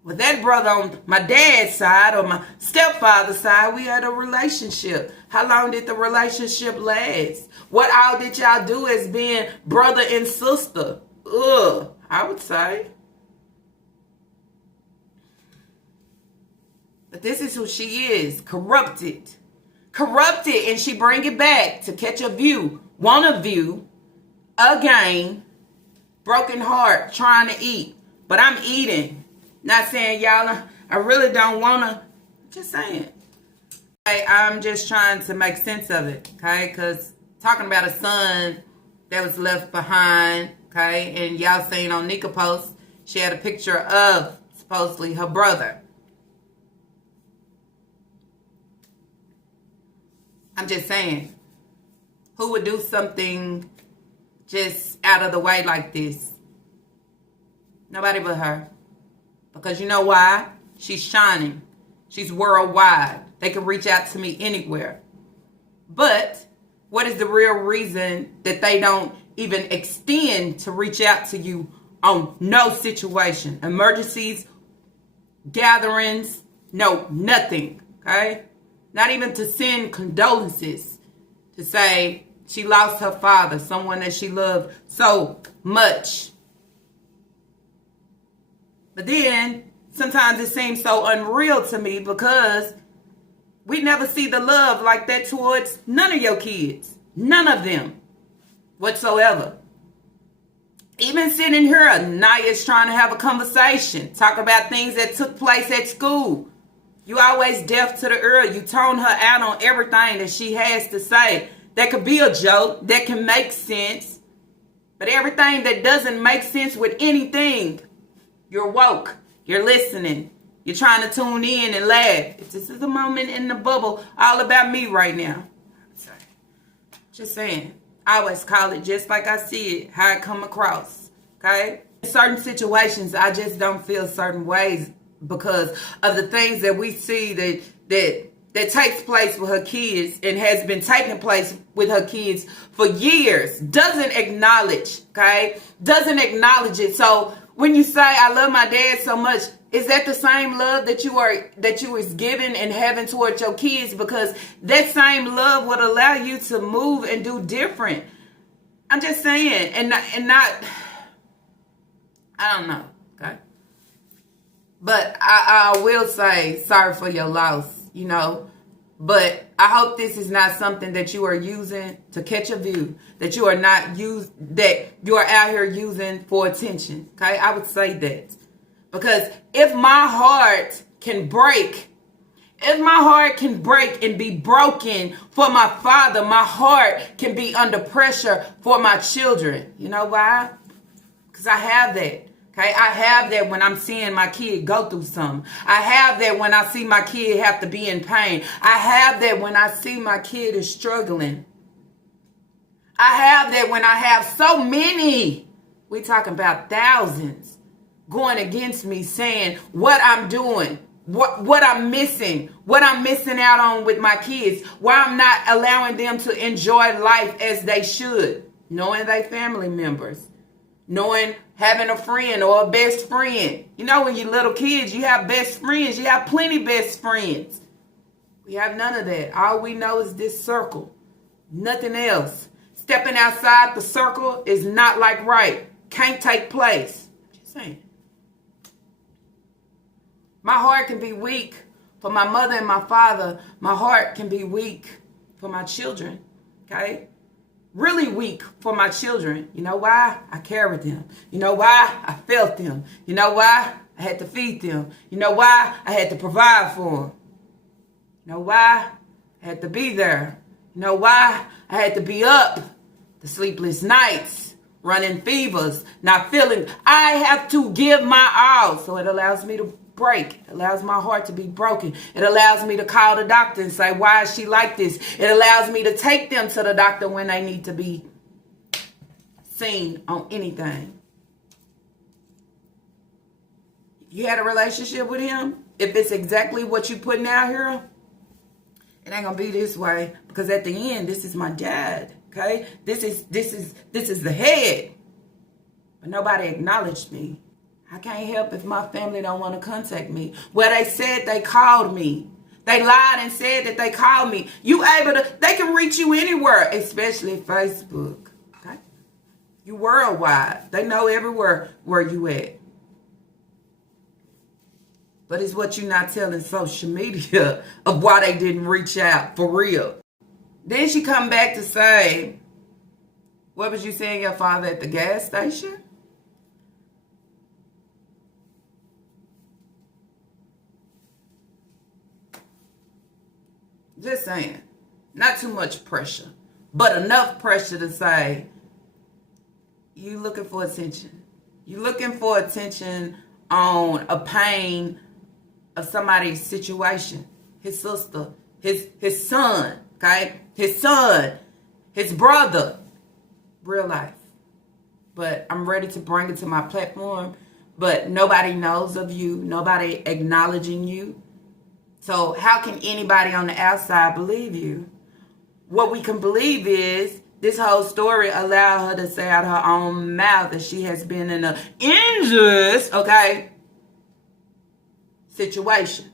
With that brother on my dad's side or my stepfather's side, we had a relationship. How long did the relationship last? What all did y'all do as being brother and sister? I would say. But this is who she is, corrupted. Corrupted, and she bring it back to catch a view, want a view, again, broken heart, trying to eat. But I'm eating. Not saying y'all, I really don't want to, just saying. Okay, I'm just trying to make sense of it, okay? Because talking about a son that was left behind, okay? And y'all seen on Nika post, she had a picture of supposedly her brother. I'm just saying, who would do something just out of the way like this. Nobody but her. Because you know why? She's shining. She's worldwide. They can reach out to me anywhere. But what is the real reason that they don't even extend to reach out to you on no situation? Emergencies, gatherings, no, nothing, okay? Not even to send condolences, to say she lost her father, someone that she loved so much. But then, sometimes it seems so unreal to me because we never see the love like that towards none of your kids. None of them whatsoever. Even sitting here, Naya's trying to have a conversation, talk about things that took place at school. You always deaf to the ear. You tone her out on everything that she has to say. That could be a joke, that can make sense. But everything that doesn't make sense with anything, you're woke, you're listening. You're trying to tune in and laugh. This is a moment in the bubble all about me right now. Just saying. I always call it just like I see it, how it come across. Okay? In certain situations, I just don't feel certain ways because of the things that we see that takes place with her kids and has been taking place with her kids for years. Doesn't acknowledge, okay? Doesn't acknowledge it. So when you say, I love my dad so much, is that the same love that you was giving and having towards your kids? Because that same love would allow you to move and do different. I'm just saying, and not I don't know, okay? But I will say sorry for your loss, you know. But I hope this is not something that you are using to catch a view, that you are out here using for attention. Okay, I would say that. Because if my heart can break and be broken for my father, my heart can be under pressure for my children. You know why? Because I have that. Okay, I have that when I'm seeing my kid go through something. I have that when I see my kid have to be in pain. I have that when I see my kid is struggling. I have that when I have so many, we talking about thousands, going against me saying what I'm doing, what I'm missing out on with my kids, why I'm not allowing them to enjoy life as they should, knowing they family members, knowing having a friend or a best friend. You know, when you're little kids, you have best friends. You have plenty best friends. We have none of that. All we know is this circle. Nothing else. Stepping outside the circle is not like right. Can't take place. Just saying. My heart can be weak for my mother and my father. My heart can be weak for my children. Okay? Really weak for my children. You know why? I carried them. You know why? I felt them. You know why? I had to feed them. You know why? I had to provide for them. You know why? I had to be there. You know why? I had to be up. The sleepless nights, running fevers, not feeling. I have to give my all. So it allows me to break. It allows my heart to be broken. It allows me to call the doctor and say, why is she like this? It allows me to take them to the doctor when they need to be seen on anything. You had a relationship with him? If it's exactly what you putting out here, it ain't gonna be this way. Because at the end, this is my dad. Okay? This is the head. But nobody acknowledged me. I can't help if my family don't want to contact me. Well, they said they called me. They lied and said that they called me. They can reach you anywhere, especially Facebook. Okay? You worldwide. They know everywhere where you at. But it's what you're not telling social media of why they didn't reach out for real. Then she come back to say, what was you saying your father at the gas station? Just saying. Not too much pressure. But enough pressure to say, you looking for attention. You looking for attention on a pain of somebody's situation. His sister. His son. Okay? His son. His brother. Real life. but I'm ready to bring it to my platform. But nobody knows of you, nobody acknowledging you. So how can anybody on the outside believe you? What we can believe is this whole story allowed her to say out her own mouth that she has been in an injurious, situation.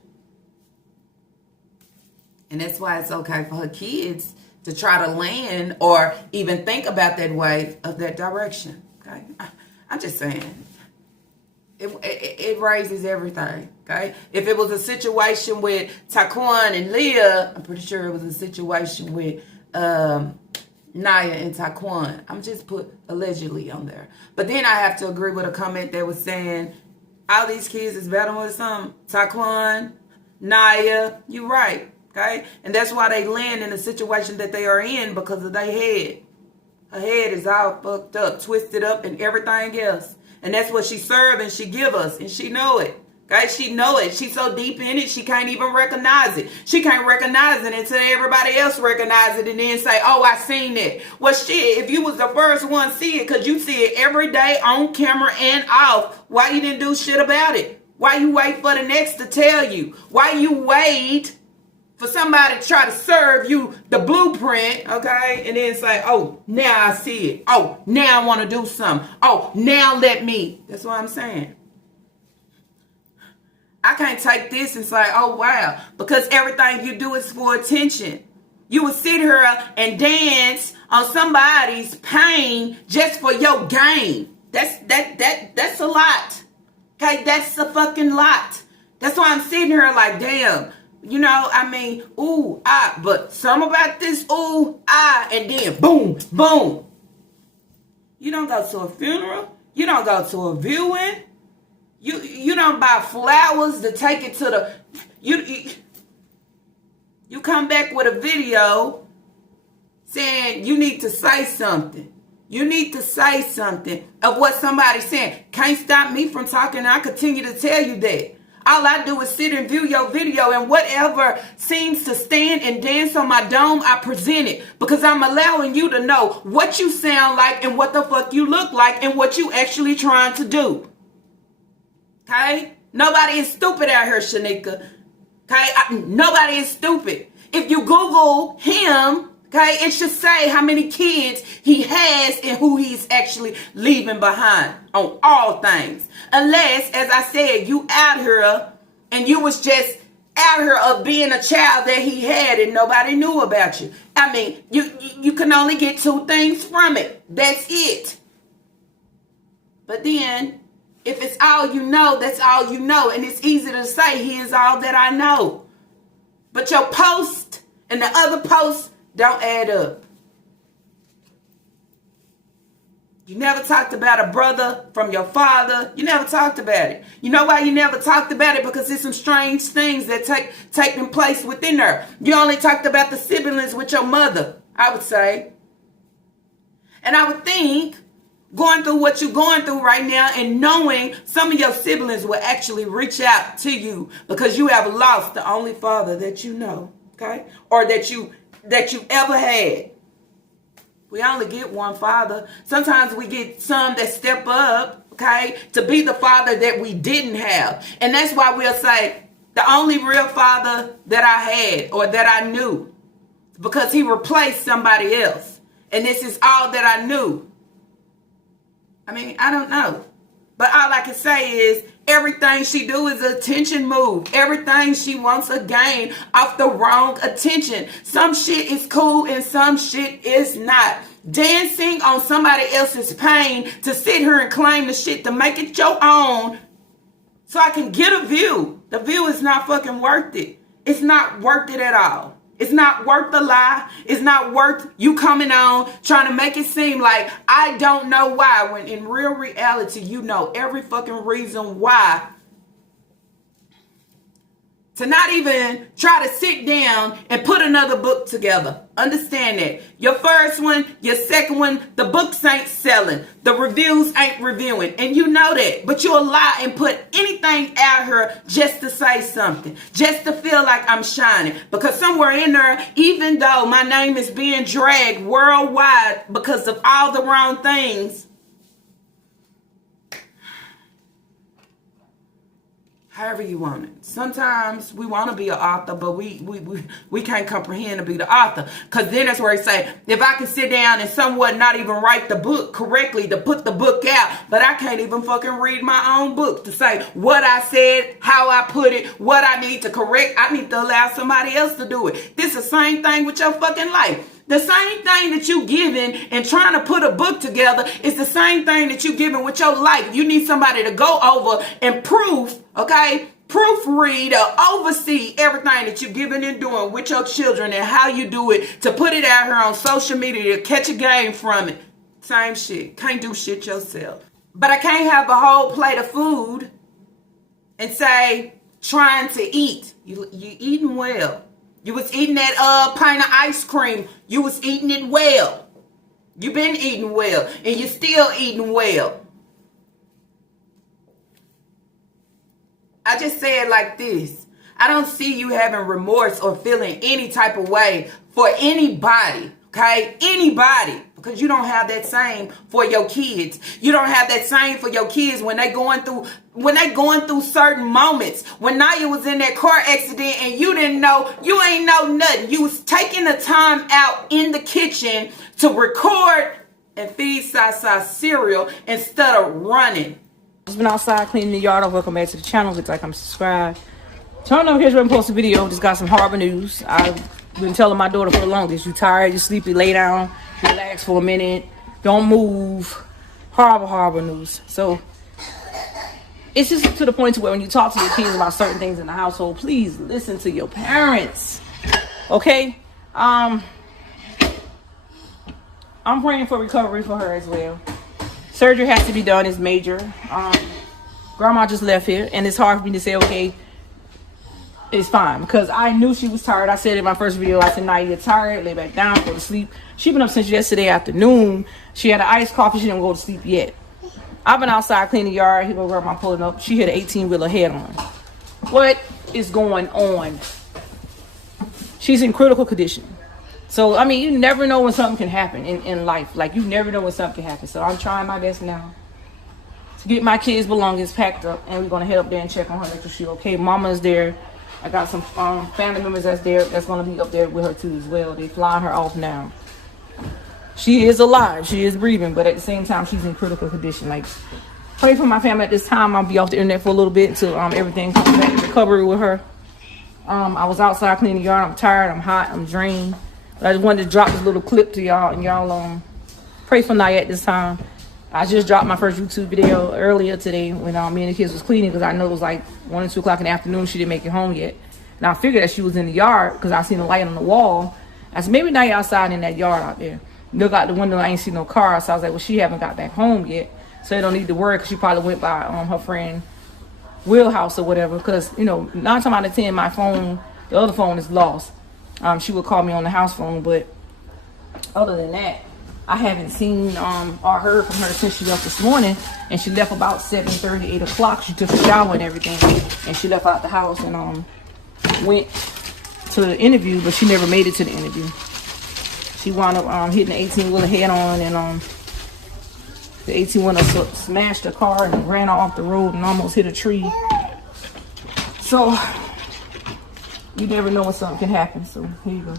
And that's why it's okay for her kids to try to land or even think about that way of that direction. Okay, I'm just saying. It raises everything, okay? If it was a situation with Taquan and Leah, I'm pretty sure it was a situation with Naya and Taquan. I'm just put allegedly on there. But then I have to agree with a comment that was saying, all these kids is battling with something. Taquan, Naya, you right, okay? And that's why they land in the situation that they are in, because of their head. Her head is all fucked up, twisted up, and everything else. And that's what she serve and she give us. And she know it. Okay? She know it. She's so deep in it, she can't even recognize it. She can't recognize it until everybody else recognize it and then say, oh, I seen it. Well, shit, if you was the first one to see it, because you see it every day on camera and off, why you didn't do shit about it? Why you wait for the next to tell you? Why you wait for somebody to try to serve you the blueprint, okay? And then say, oh, now I see it. Oh, now I want to do something. Oh, now let me. That's what I'm saying. I can't take this and say, oh, wow. Because everything you do is for attention. You would sit here and dance on somebody's pain just for your gain. That's a lot. Okay, that's a fucking lot. That's why I'm sitting here like, damn. You know, I mean, ooh, ah, but some about this, ooh, ah, and then boom, boom. You don't go to a funeral. You don't go to a viewing. You don't buy flowers to take it to the, you come back with a video saying you need to say something. You need to say something of what somebody's saying. Can't stop me from talking. I continue to tell you that. All I do is sit and view your video, and whatever seems to stand and dance on my dome, I present it. Because I'm allowing you to know what you sound like and what the fuck you look like and what you actually trying to do. Okay? Nobody is stupid out here, Chenica. Okay? Nobody is stupid. If you Google him, okay, it should say how many kids he has and who he's actually leaving behind on all things. Unless, as I said, you out here and you was just out here of being a child that he had and nobody knew about you. I mean, you can only get two things from it. That's it. But then, if it's all you know, that's all you know. And it's easy to say, he is all that I know. But your post and the other posts don't add up. You never talked about a brother from your father. You never talked about it. You know why you never talked about it? Because there's some strange things that taking place within her. You only talked about the siblings with your mother, I would say. And I would think, going through what you're going through right now and knowing some of your siblings will actually reach out to you because you have lost the only father that you know, okay? Or that you ever had. We only get one father. Sometimes we get some that step up, okay, to be the father that we didn't have. And that's why we'll say the only real father that I had or that I knew, because he replaced somebody else. And this is all that I knew. I mean, I don't know. But all I can say is everything she do is an attention move. Everything she wants to gain off the wrong attention. Some shit is cool and some shit is not. Dancing on somebody else's pain to sit here and claim the shit to make it your own so I can get a view. The view is not fucking worth it. It's not worth it at all. It's not worth the lie. It's not worth you coming on trying to make it seem like I don't know why, when in real reality, you know every fucking reason why. To not even try to sit down and put another book together. Understand that. Your first one, your second one, the books ain't selling. The reviews ain't reviewing. And you know that. But you'll lie and put anything out here just to say something. Just to feel like I'm shining. Because somewhere in there, even though my name is being dragged worldwide because of all the wrong things, however you want it. Sometimes we want to be an author, but we can't comprehend to be the author. Because then that's where he say, if I can sit down and somewhat not even write the book correctly to put the book out, but I can't even fucking read my own book to say what I said, how I put it, what I need to correct. I need to allow somebody else to do it. This is the same thing with your fucking life. The same thing that you giving and trying to put a book together is the same thing that you giving with your life. You need somebody to go over and proofread or oversee everything that you're giving and doing with your children and how you do it, to put it out here on social media to catch a game from it. Same shit. Can't do shit yourself. But I can't have a whole plate of food and say, trying to eat. You eating well. You was eating that pint of ice cream. You was eating it well. You been eating well. And you still eating well. I just say it like this. I don't see you having remorse or feeling any type of way for anybody. Okay? Anybody. Because you don't have that same for your kids. You don't have that same for your kids when they going through certain moments. When Naya was in that car accident and you didn't know, you ain't know nothing. You was taking the time out in the kitchen to record and feed Sasa cereal instead of running. Just been outside cleaning the yard. Welcome back to the channel. Looks like I'm subscribed. Turn over, here's where I'm post a video. Just got some horrible news. I've been telling my daughter for the longest, you tired, you sleepy, lay down, relax for a minute, don't move. Horrible news. So it's just to the point to where when you talk to your kids about certain things in the household, please listen to your parents. Okay? I'm praying for recovery for her as well. Surgery has to be done. It's major. Grandma just left here, and it's hard for me to say, okay, it's fine, because I knew she was tired. I said in my first video, I said, "Now you're tired, lay back down, go to sleep." She been up since yesterday afternoon. She had an iced coffee. She didn't go to sleep yet. I've been outside cleaning the yard. Here go Grandma pulling up. She hit an 18-wheeler head on. What is going on? She's in critical condition. So, I mean, you never know when something can happen in life. Like, you never know when something can happen. So, I'm trying my best now to get my kids' belongings packed up. And we're going to head up there and check on her, make sure she's okay. Mama's there. I got some family members that's there. That's going to be up there with her, too, as well. They flying her off now. She is alive. She is breathing. But at the same time, she's in critical condition. Like, pray for my family at this time. I'll be off the internet for a little bit until everything comes back to recovery with her. I was outside cleaning the yard. I'm tired. I'm hot. I'm drained. But I just wanted to drop this little clip to y'all, and y'all pray for Naya at this time. I just dropped my first YouTube video earlier today when me and the kids was cleaning, because I know it was like 1 or 2 o'clock in the afternoon. She didn't make it home yet. And I figured that she was in the yard because I seen a light on the wall. I said, maybe Naya outside in that yard out there. Look out the window, I ain't see no car. So I was like, well, she haven't got back home yet. So they don't need to worry, because she probably went by her friend Will house or whatever. Because, 9 times out of 10, my phone, the other phone is lost. She would call me on the house phone, but other than that, I haven't seen or heard from her since she left this morning. And she left about 7:30, 8 o'clock. She took a shower and everything, and she left out the house and went to the interview, but she never made it to the interview. She wound up hitting the 18-wheeler head on, and the 18-wheeler smashed the car and ran off the road and almost hit a tree. So you never know when something can happen. So here you go.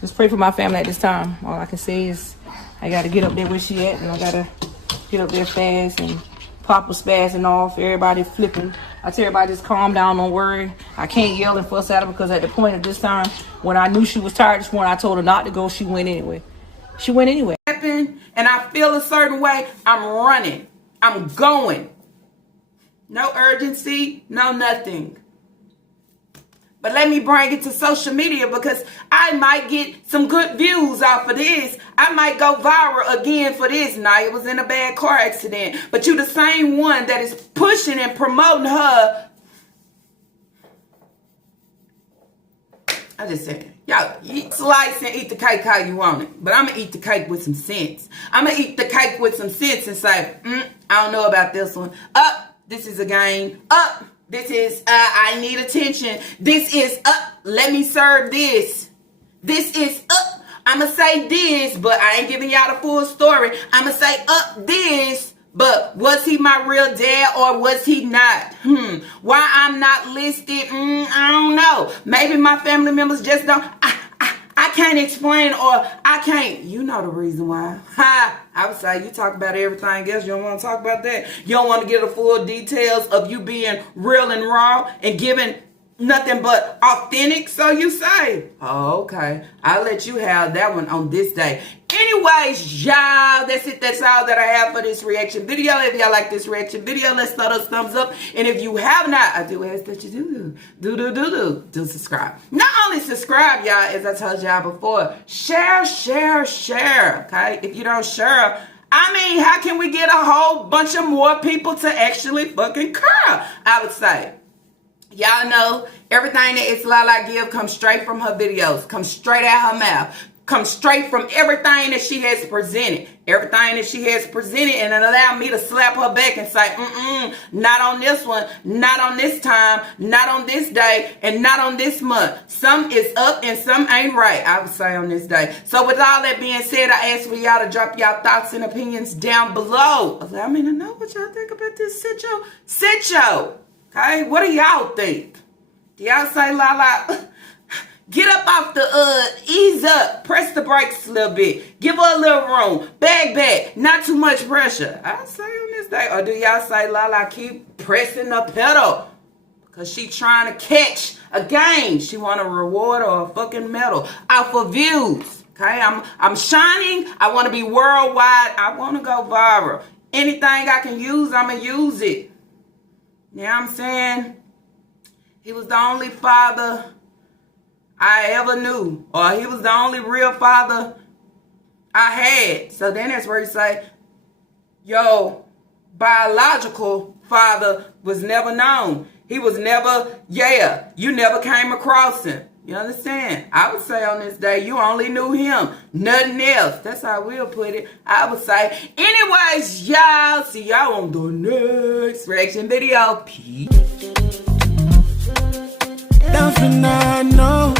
Just pray for my family at this time. All I can say is I got to get up there where she at, and I got to get up there fast. And Papa spazzing off, everybody flipping. I tell everybody, just calm down, don't worry. I can't yell and fuss at her, because at the point of this time, when I knew she was tired this morning, I told her not to go. She went anyway. She went anyway. And I feel a certain way, I'm running. I'm going. No urgency, no nothing. But let me bring it to social media, because I might get some good views off of this. I might go viral again for this. Naya was in a bad car accident. But you the same one that is pushing and promoting her. I just said, y'all, slice and eat the cake how you want it. But I'm going to eat the cake with some sense. I'm going to eat the cake with some sense and say, I don't know about this one. This is a game. This is, I need attention. This is, let me serve this. This is, I'm going to say this, but I ain't giving y'all the full story. I'm going to say, this, But was he my real dad or was he not? Why I'm not listed? I don't know. Maybe my family members just don't. I can't explain, or I can't. You know the reason why. I would say you talk about everything else. You don't want to talk about that. You don't want to get the full details of you being real and raw and giving nothing but authentic, so you say. Oh, okay. I'll let you have that one on this day. Anyways, y'all, that's it. That's all that I have for this reaction video. If y'all like this reaction video, let's throw those thumbs up. And if you have not, I do ask that you do subscribe. Not only subscribe, y'all, as I told y'all before, share, okay? If you don't share, I mean, how can we get a whole bunch of more people to actually fucking care? I would say. Y'all know everything that It's Lala give comes straight from her videos, comes straight out her mouth, comes straight from everything that she has presented. Everything that she has presented, and it allowed me to slap her back and say, not on this one, not on this time, not on this day, and not on this month. Some is up and some ain't right, I would say, on this day. So with all that being said, I ask for y'all to drop y'all thoughts and opinions down below. Allow me to know what y'all think about this sit-yo. Okay, what do y'all think? Do y'all say, Lala, get up off the, ease up, press the brakes a little bit, give her a little room, back, not too much pressure? I say on this day. Or do y'all say, Lala, keep pressing the pedal? Because she trying to catch a game. She want a reward or a fucking medal off of views. Okay, I'm shining. I want to be worldwide. I want to go viral. Anything I can use, I'm going to use it. You know what I'm saying? He was the only father I ever knew. Or he was the only real father I had. So then that's where you say, your biological father was never known. He was never, you never came across him. You understand? I would say on this day, you only knew him. Nothing else. That's how we'll put it. I would say. Anyways, y'all. See y'all on the next reaction video. Peace. Don't know.